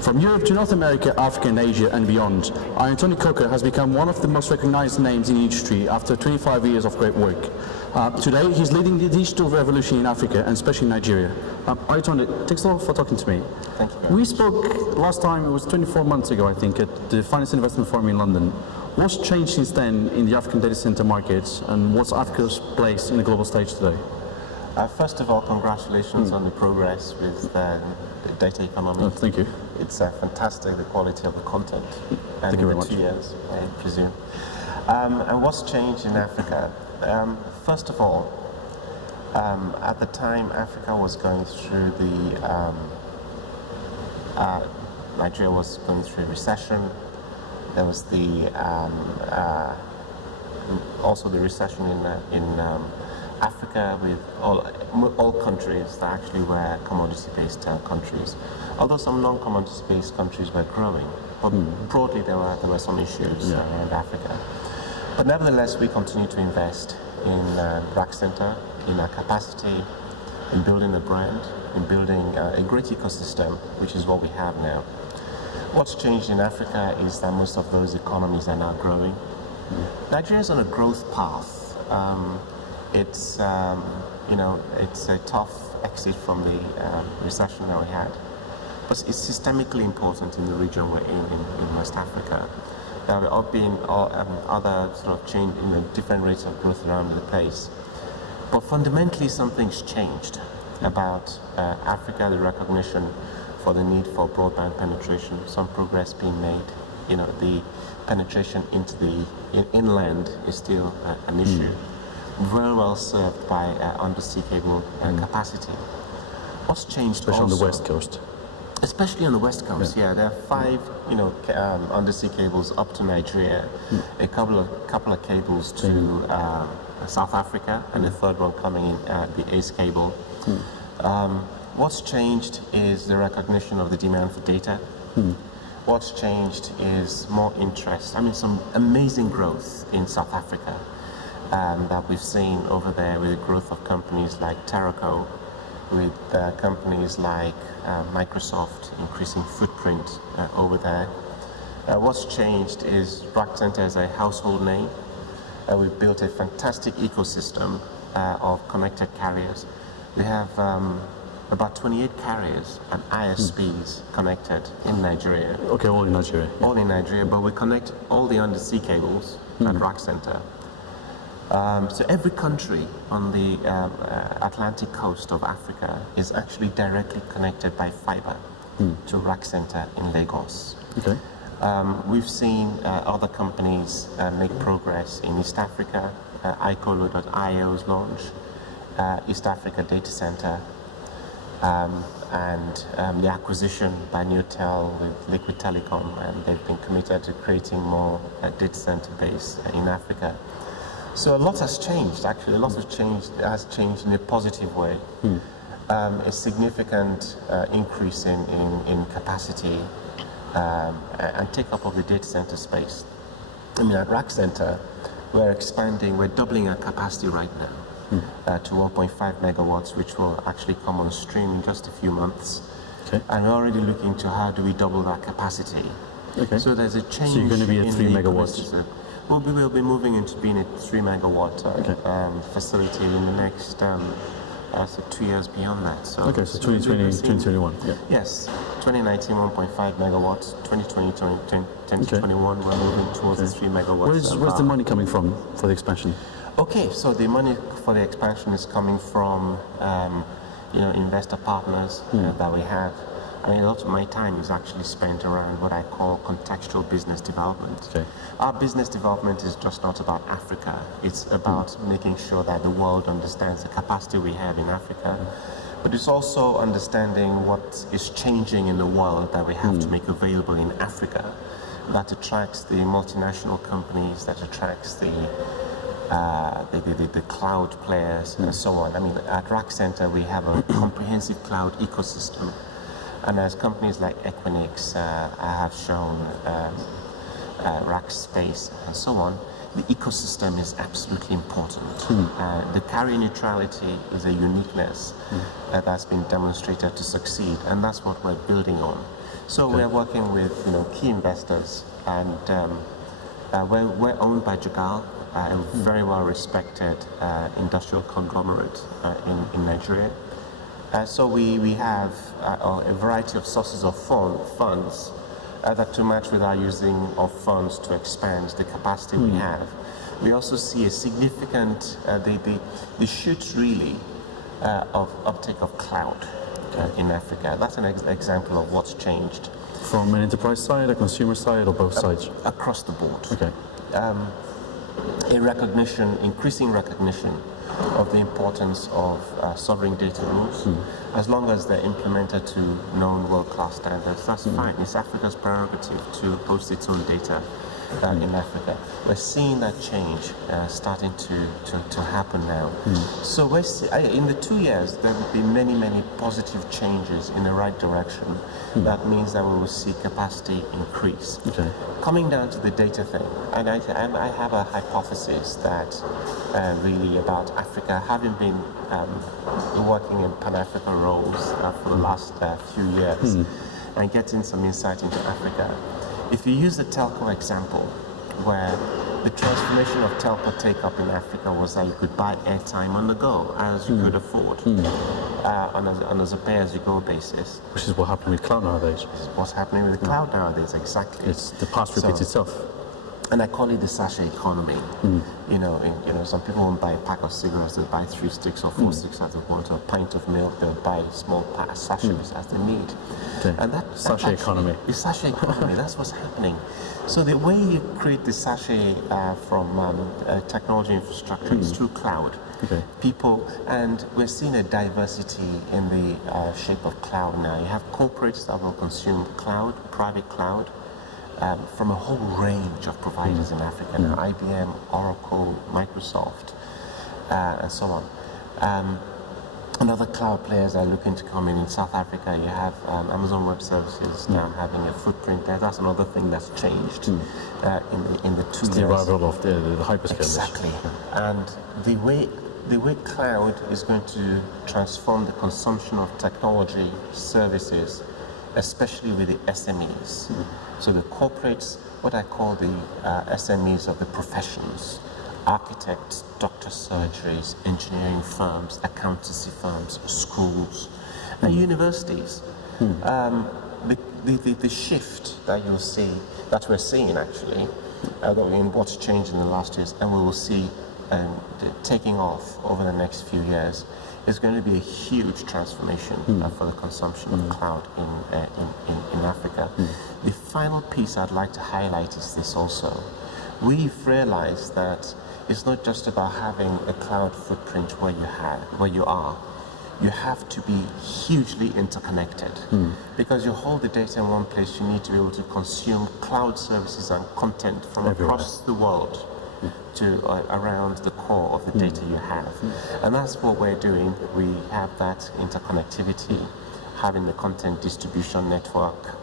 From Europe to North America, Africa and Asia and beyond, Ayotunde Coker has become one of the most recognized names in the industry after 25 years of great work. Today, he's leading the digital revolution in Africa and especially Nigeria. Ayotunde, thanks a lot for talking to me. Thank you. We spoke last time, it was 24 months ago, I think, at the Finance Investment Forum in London. What's changed since then in the African data center markets, and what's Africa's place in the global stage today? First of all, congratulations on the progress with the data economy. Thank you. It's fantastic, the quality of the content. And Thank you very in much. 2 years, I presume. And what's changed in Africa? First of all, at the time Africa was going through the, Nigeria was going through a recession. There was the, also the recession in Africa with all countries that actually were commodity-based countries. Although some non-commodity-based countries were growing, but broadly there were some issues around Africa. But nevertheless, we continue to invest in Rack Center, in our capacity, in building the brand, in building a great ecosystem, which is what we have now. What's changed in Africa is that most of those economies are now growing. Nigeria is on a growth path. It's it's a tough exit from the recession that we had, but it's systemically important in the region we're in West Africa. There have been other sort of change, different rates of growth around the place, but fundamentally something's changed about Africa. The recognition for the need for broadband penetration, some progress being made. The penetration into the inland is still an issue. Very well served by undersea cable capacity. What's changed especially also, on the west coast? Especially on the west coast, there are 5 undersea cables up to Nigeria, a couple of cables to South Africa, and the third one coming in, the ACE cable. What's changed is the recognition of the demand for data. What's changed is more interest. I mean, some amazing growth in South Africa that we've seen over there with the growth of companies like Terraco, with companies like Microsoft increasing footprint over there. What's changed is Rack Center is a household name. We've built a fantastic ecosystem of connected carriers. We have about 28 carriers and ISPs connected in Nigeria. Okay, all in Nigeria. All in Nigeria, but we connect all the undersea cables at Rack Center. So every country on the Atlantic coast of Africa is actually directly connected by fiber to Rack Center in Lagos. Okay. We've seen other companies make progress in East Africa. Icolo.io's launch, East Africa Data Center, and the acquisition by Newtel with Liquid Telecom, and they've been committed to creating more data center base in Africa. So a lot has changed, actually. A lot has changed in a positive way. A significant increase in capacity and take-up of the data center space. I mean, at Rack Center, we're expanding, we're doubling our capacity right now to 1.5 megawatts, which will actually come on stream in just a few months. Okay. And we're already looking to how do we double that capacity. Okay. So there's a change. So you're going to be at 3 megawatts? We'll be moving into being a 3 megawatt facility in the next 2 years beyond that. So okay, so 2020, 2021. Yeah. Yes, 2019 1.5 megawatts, 2020, 2021 we're moving towards the 3 megawatts. Where's the money coming from for the expansion? Okay, so the money for the expansion is coming from investor partners that we have. I mean, a lot of my time is actually spent around what I call contextual business development. Okay. Our business development is just not about Africa. It's about making sure that the world understands the capacity we have in Africa, but it's also understanding what is changing in the world that we have to make available in Africa, that attracts the multinational companies, that attracts the cloud players and so on. I mean, at Rack Center we have a comprehensive cloud ecosystem. And as companies like Equinix have shown, Rackspace and so on, the ecosystem is absolutely important. The carrier neutrality is a uniqueness that's been demonstrated to succeed, and that's what we're building on. So we're working with key investors, and we're owned by Jagal, a very well respected industrial conglomerate in Nigeria. So we have a variety of sources of funds that to match with our using of funds to expand the capacity we have. We also see a significant, the shoot really of uptake of cloud in Africa. That's an example of what's changed. From an enterprise side, a consumer side, or both sides? Across the board. Okay. Increasing recognition of the importance of sovereign data rules. As long as they're implemented to known world-class standards, that's fine. It's Africa's prerogative to host its own data in Africa. We're seeing that change starting to happen now. So in the 2 years, there will be many, many positive changes in the right direction. That means that we will see capacity increase. Okay. Coming down to the data thing, and I have a hypothesis that really about Africa, having been working in Pan-African roles for the last few years and getting some insight into Africa. If you use the telco example, where the transformation of telco take-up in Africa was that you could buy airtime on the go as you could afford, on as a pay-as-you-go basis. Which is what happened with cloud nowadays. This is what's happening with the cloud nowadays, exactly. It's the past repeats itself. And I call it the sachet economy. Some people won't buy a pack of cigarettes, they'll buy 3 sticks or 4 sticks as they want, or a pint of milk, they'll buy small sachets as they need. Okay. And that Sachet economy. The sachet economy, that's what's happening. So the way you create the sachet from technology infrastructure is through cloud. Okay. People, and we're seeing a diversity in the shape of cloud now. You have corporates that will consume cloud, private cloud, from a whole range of providers in Africa now, IBM, Oracle, Microsoft, and so on. And other cloud players are looking to come in South Africa. You have Amazon Web Services now having a footprint there. That's another thing that's changed in the 2 years. The arrival of the hyperscalers. Exactly. And the way cloud is going to transform the consumption of technology services, especially with the SMEs. So the corporates, what I call the SMEs of the professions, architects, doctor surgeries, engineering firms, accountancy firms, schools, and universities. The shift that you'll see, that we're seeing actually, in what's changed in the last years, and we will see taking off over the next few years, is going to be a huge transformation for the consumption of cloud in Africa. The final piece I'd like to highlight is this also. We've realized that it's not just about having a cloud footprint where you are. You have to be hugely interconnected. Because you hold the data in one place, you need to be able to consume cloud services and content from across the world to around the core of the data you have. And that's what we're doing. We have that interconnectivity, having the content distribution network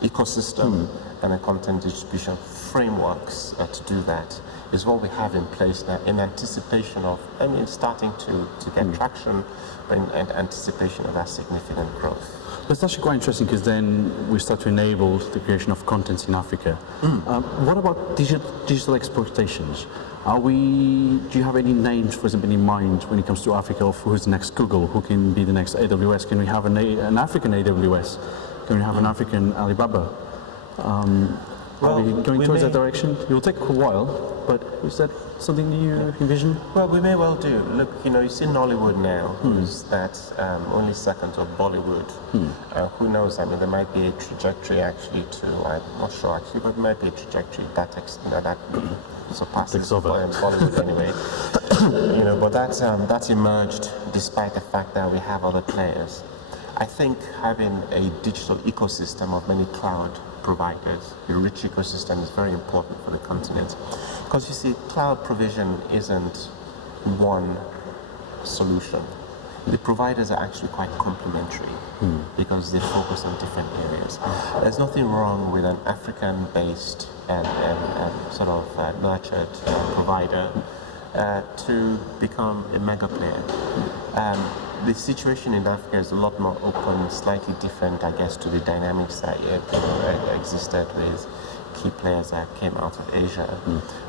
ecosystem and a content distribution frameworks to do that is what we have in place now in anticipation of, starting to get traction, but in anticipation of that significant growth. It's actually quite interesting because then we start to enable the creation of content in Africa. What about digital exploitations? Do you have any names, for example, in mind when it comes to Africa, of who's the next Google, who can be the next AWS? Can we have an African AWS? Can we have an African Alibaba? Are we going towards that direction? It will take a while, but is that something you envision? Well, we may well do. Look, you see Nollywood now, who's that only second to Bollywood. Who knows? There might be a trajectory actually to, I'm not sure actually, but there might be a trajectory that surpasses Bollywood anyway. But that's emerged despite the fact that we have other players. I think having a digital ecosystem of many cloud providers, a rich ecosystem, is very important for the continent. Because you see, cloud provision isn't one solution. the providers are actually quite complementary because they focus on different areas. There's nothing wrong with an African-based and sort of nurtured provider to become a mega player. The situation in Africa is a lot more open, slightly different, I guess, to the dynamics that existed with key players that came out of Asia.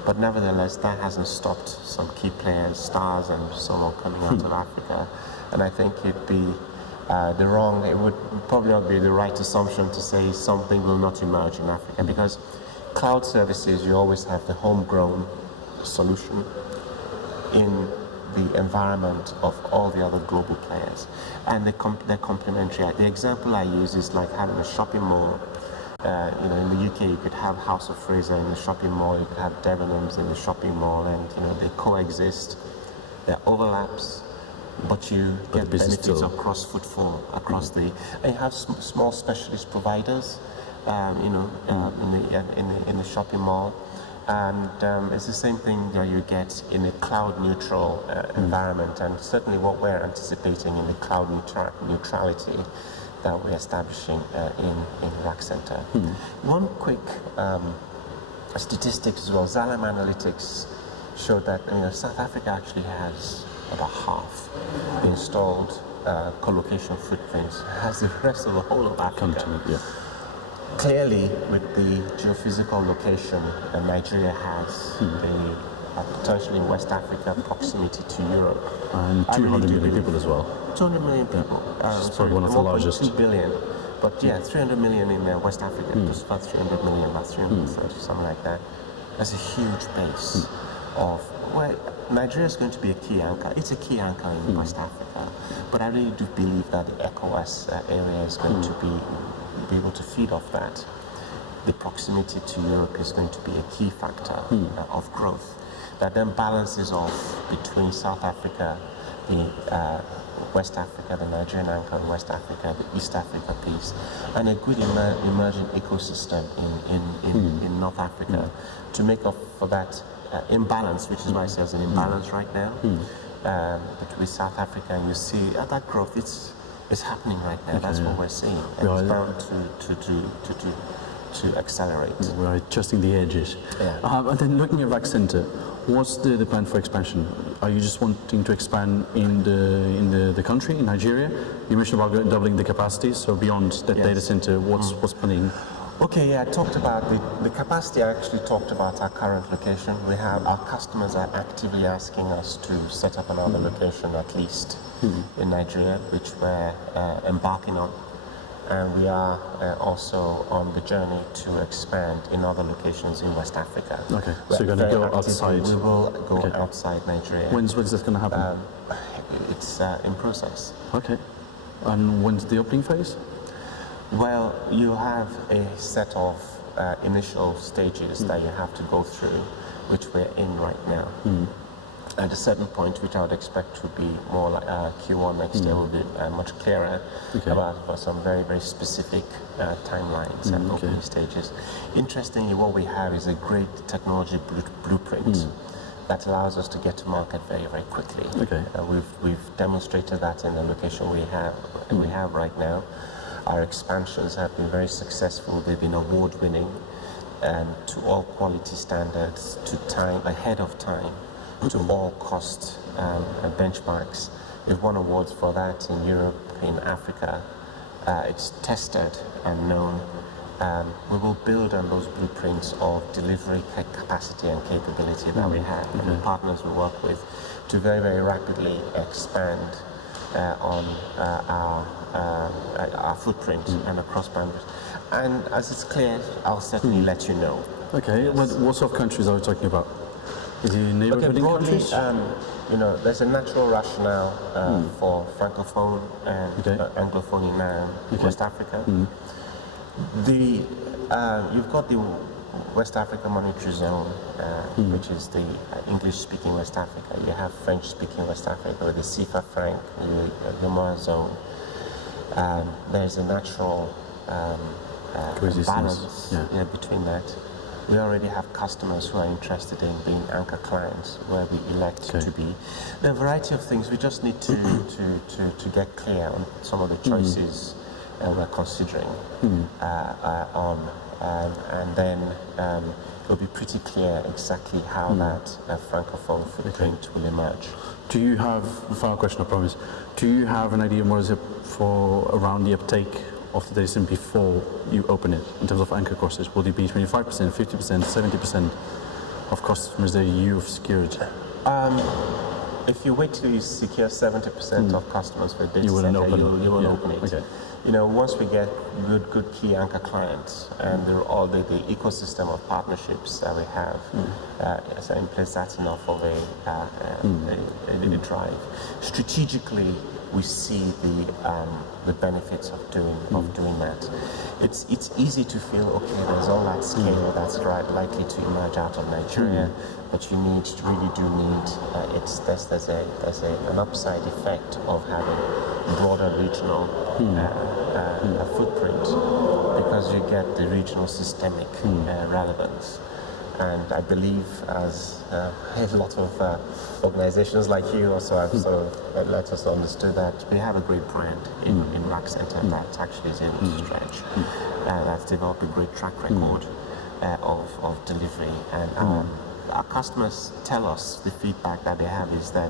But nevertheless, that hasn't stopped some key players, stars and so on, coming out of Africa. And I think it'd be it would probably not be the right assumption to say something will not emerge in Africa, because cloud services, you always have the homegrown solution in the environment of all the other global players, and they're complementary. The example I use is like having a shopping mall. In the UK, you could have House of Fraser in the shopping mall, you could have Debenhams in the shopping mall, and they coexist. There are overlaps, but you get benefits across footfall, across and you have small specialist providers, in the shopping mall. And it's the same thing that you get in a cloud-neutral environment, and certainly what we're anticipating in the cloud neutrality that we're establishing in Rack Center. One quick statistic as well, Xylem Analytics showed that South Africa actually has about half the installed co-location footprints as the rest of the whole of Africa. Clearly, with the geophysical location that Nigeria has, potentially in West Africa, proximity to Europe. And 200 million people as well. 200 million people. It's probably one of the largest. 2 billion. But 300 million in West Africa, just about 300 million, about 330, something like that. That's a huge base of where Nigeria is going to be a key anchor. It's a key anchor in West Africa. But I really do believe that the ECOWAS area is going to be able to feed off that. The proximity to Europe is going to be a key factor of growth that then balances off between South Africa, the West Africa, the Nigerian anchor in West Africa, the East Africa piece, and a good emerging ecosystem in North Africa to make up for that imbalance, which is why I say there's an imbalance right now between South Africa, and you see that growth, it's happening right now. That's what we're seeing, and it's bound to accelerate. We're adjusting the edges. And then looking at Rack Center, what's the plan for expansion? Are you just wanting to expand in the country, in Nigeria? You mentioned about doubling the capacity, so beyond that data center, what's planning? Okay, I talked about the capacity. I actually talked about our current location. We have our customers are actively asking us to set up another location, at least in Nigeria, which we're embarking on. And we are also on the journey to expand in other locations in West Africa. Okay, so you're going to go outside? We will go outside Nigeria. When's this going to happen? It's in process. Okay. And when's the opening phase? Well, you have a set of initial stages that you have to go through, which we're in right now. At a certain point, which I would expect to be more like Q1 next year, will be much clearer about some very, very specific timelines and opening stages. Interestingly, what we have is a great technology blueprint that allows us to get to market very, very quickly. We've demonstrated that in the location we have right now. Our expansions have been very successful. They've been award-winning to all quality standards, to time, ahead of time, to all cost benchmarks. We've won awards for that in Europe, in Africa. It's tested and known. We will build on those blueprints of delivery capacity and capability that we have, and the partners we work with, to very, very rapidly expand on our footprint and across boundaries. And as it's clear, I'll certainly let you know. Okay, what sort of countries are we talking about? Is it neighborhood countries? There's a natural rationale for Francophone and Anglophone in West Africa. You've got the West Africa Monetary Zone, which is the English-speaking West Africa. You have French-speaking West Africa with the CFA franc, the Yoma zone. There's a natural balance between that. We already have customers who are interested in being anchor clients where we elect to be. There are a variety of things. We just need to get clear on some of the choices we're considering and then it'll be pretty clear exactly how that francophone footprint will emerge. Do you have, the final question I promise, do you have an idea what is it for around the uptake of the data center before you open it in terms of anchor crosses? Will it be 25%, 50%, 70% of customers that you've secured? If you wait till you secure 70% of customers for a data You wouldn't center, open it. you won't open it. Okay. You know, once we get good key anchor clients and they're all the ecosystem of partnerships that we have in place, that's enough of a drive. Strategically, we see the benefits of doing that. It's easy to feel, okay, there's all that scale that's likely to emerge out of Nigeria, but you really do need there's an upside effect of having broader regional footprint because you get the regional systemic relevance. And I believe, as a lot of organizations like you also have sort of let us understood that we have a great brand in Rack Center that actually is able to stretch. That's developed a great track record of delivery. And our customers tell us the feedback that they have is that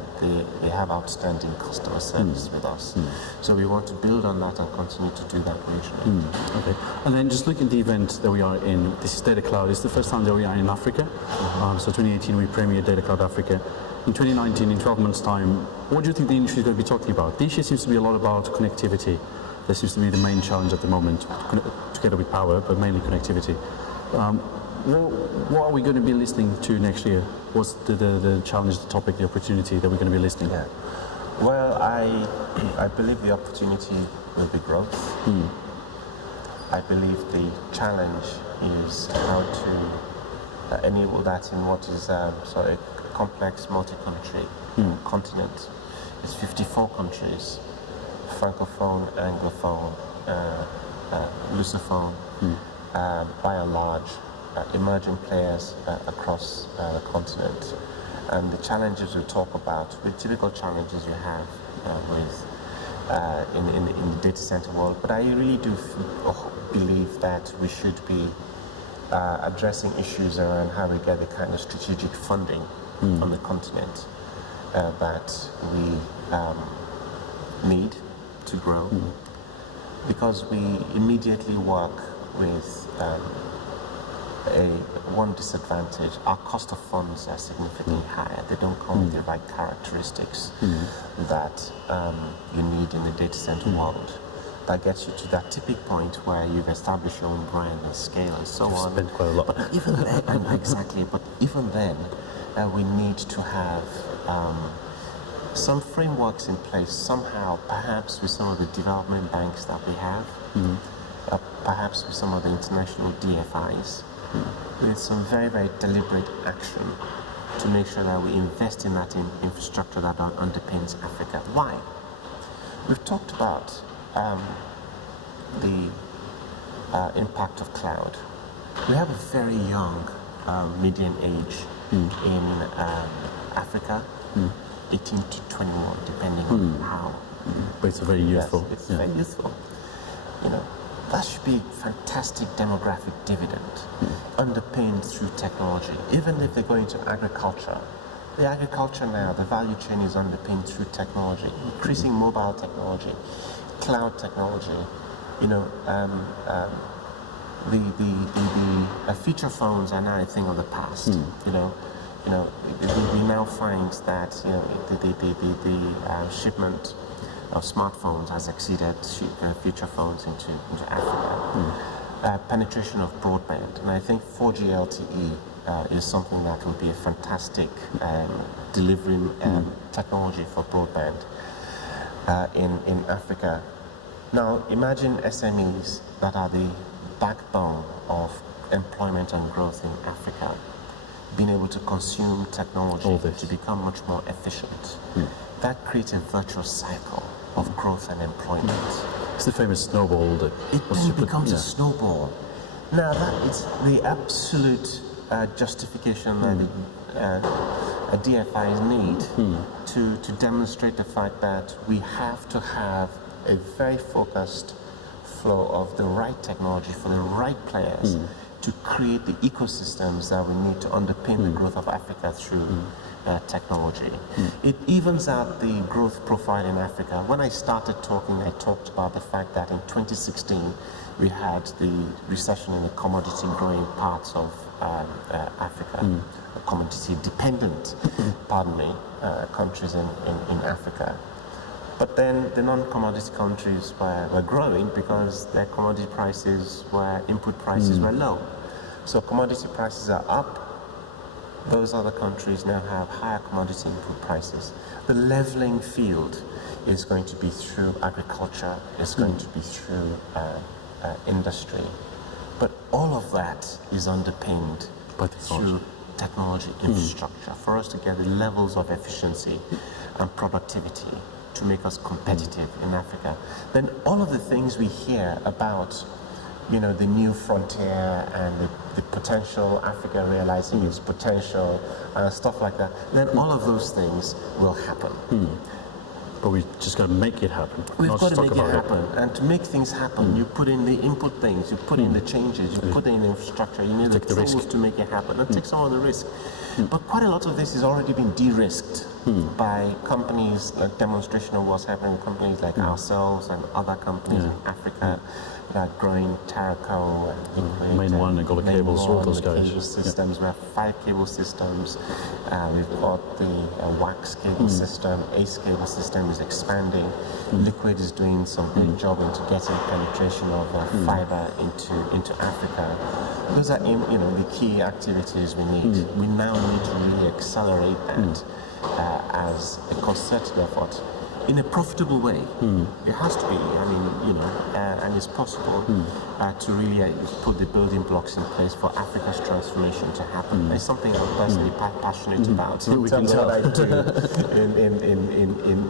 they have outstanding customer service with us. So we want to build on that and continue to do that regionally. Okay. And then just looking at the event that we are in, this is Data Cloud. It's the first time that we are in Africa. So 2018 we premiered Data Cloud Africa. In 2019, in 12 months' time, what do you think the industry is going to be talking about? The issue seems to be a lot about connectivity. This seems to be the main challenge at the moment, together with power, but mainly connectivity. What are we going to be listening to next year? What's the challenge, the topic, the opportunity that we're going to be listening? Yeah. Well, I believe the opportunity will be growth. I believe the challenge is how to enable that in what is sort of a complex multi-country continent. It's 54 countries, francophone, anglophone, lusophone, by and large. Emerging players across the continent, and the challenges we talk about, the typical challenges you have in the data center world. But I really do believe that we should be addressing issues around how we get the kind of strategic funding on the continent that we need to grow, because we immediately work with one disadvantage. Our cost of funds are significantly higher. They don't come with the right characteristics that you need in the data center world. That gets you to that tipping point where you've established your own brand and scale and so on. Spent quite a lot. But even then, exactly. But even then, we need to have some frameworks in place somehow, perhaps with some of the development banks that we have, perhaps with some of the international DFIs. With some very, very deliberate action to make sure that we invest in that infrastructure that underpins Africa. Why? We've talked about the impact of cloud. We have a very young median age in Africa, 18 to 21, depending on how. But it's very youthful. Yes, it's very youthful. You know, that should be fantastic demographic dividend, underpinned through technology. Even if they go into agriculture, the agriculture now, the value chain is underpinned through technology, increasing mobile technology, cloud technology. You know, the feature phones are now a thing of the past. You know, we now find that the shipment of smartphones has exceeded feature phones into Africa. Penetration of broadband, and I think 4G LTE is something that will be a fantastic delivering technology for broadband in Africa. Now imagine SMEs that are the backbone of employment and growth in Africa, being able to consume technology to become much more efficient. That creates a virtuous cycle of growth and employment. It's the famous snowball that it then becomes a snowball. Now that is the absolute justification that DFIs need to demonstrate the fact that we have to have a very focused flow of the right technology for the right players to create the ecosystems that we need to underpin the growth of Africa through technology. It evens out the growth profile in Africa. When I started talking, I talked about the fact that in 2016 we had the recession in the commodity growing parts of Africa, commodity dependent, countries in Africa. But then the non-commodity countries were growing because their commodity prices input prices were low. So commodity prices are up. Those other countries now have higher commodity input prices. The leveling field is going to be through agriculture, it's going to be through industry. But all of that is underpinned through technology infrastructure for us to get the levels of efficiency and productivity to make us competitive in Africa. Then all of the things we hear about, the new frontier and the potential, Africa realizing its potential and stuff like that, then all of those things will happen. But we just got to make it happen. We've got to make it happen. And to make things happen, you put in the input things, you put in the changes, you put in the infrastructure, you need the tools to make it happen and take some of the risk. But quite a lot of this has already been de-risked by companies, like demonstration of what's happening with companies like ourselves and other companies in Africa that are growing Taraco and Liquid. Main One and Global Cables, all those guys. Cable systems. We have 5 cable systems. We've got the wax cable system. ACE cable system is expanding. Liquid is doing some good job into getting penetration of fiber into Africa. Those are the key activities we need. We now need to really accelerate that as a concerted effort in a profitable way. It has to be, and it's possible to really put the building blocks in place for Africa's transformation to happen. It's something I'm personally passionate about in terms of what I do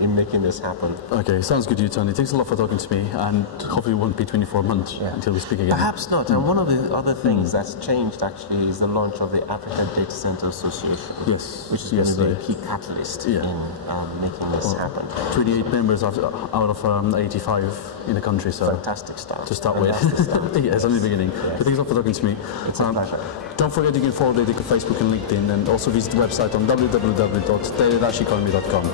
in making this happen. Okay, sounds good, Tony. Thanks a lot for talking to me, and hopefully it won't be 24 months until we speak again. Perhaps not. And one of the other things that's changed actually is the launch of the African Data Center Association, which is going to be a key catalyst in making this happen. 28 members out of 85 in the country, so fantastic start. To start with. Yes, only the beginning. But thanks a lot for talking to me. It's a pleasure. Don't forget you can follow the Facebook and LinkedIn, and also visit the website on www.economy.com.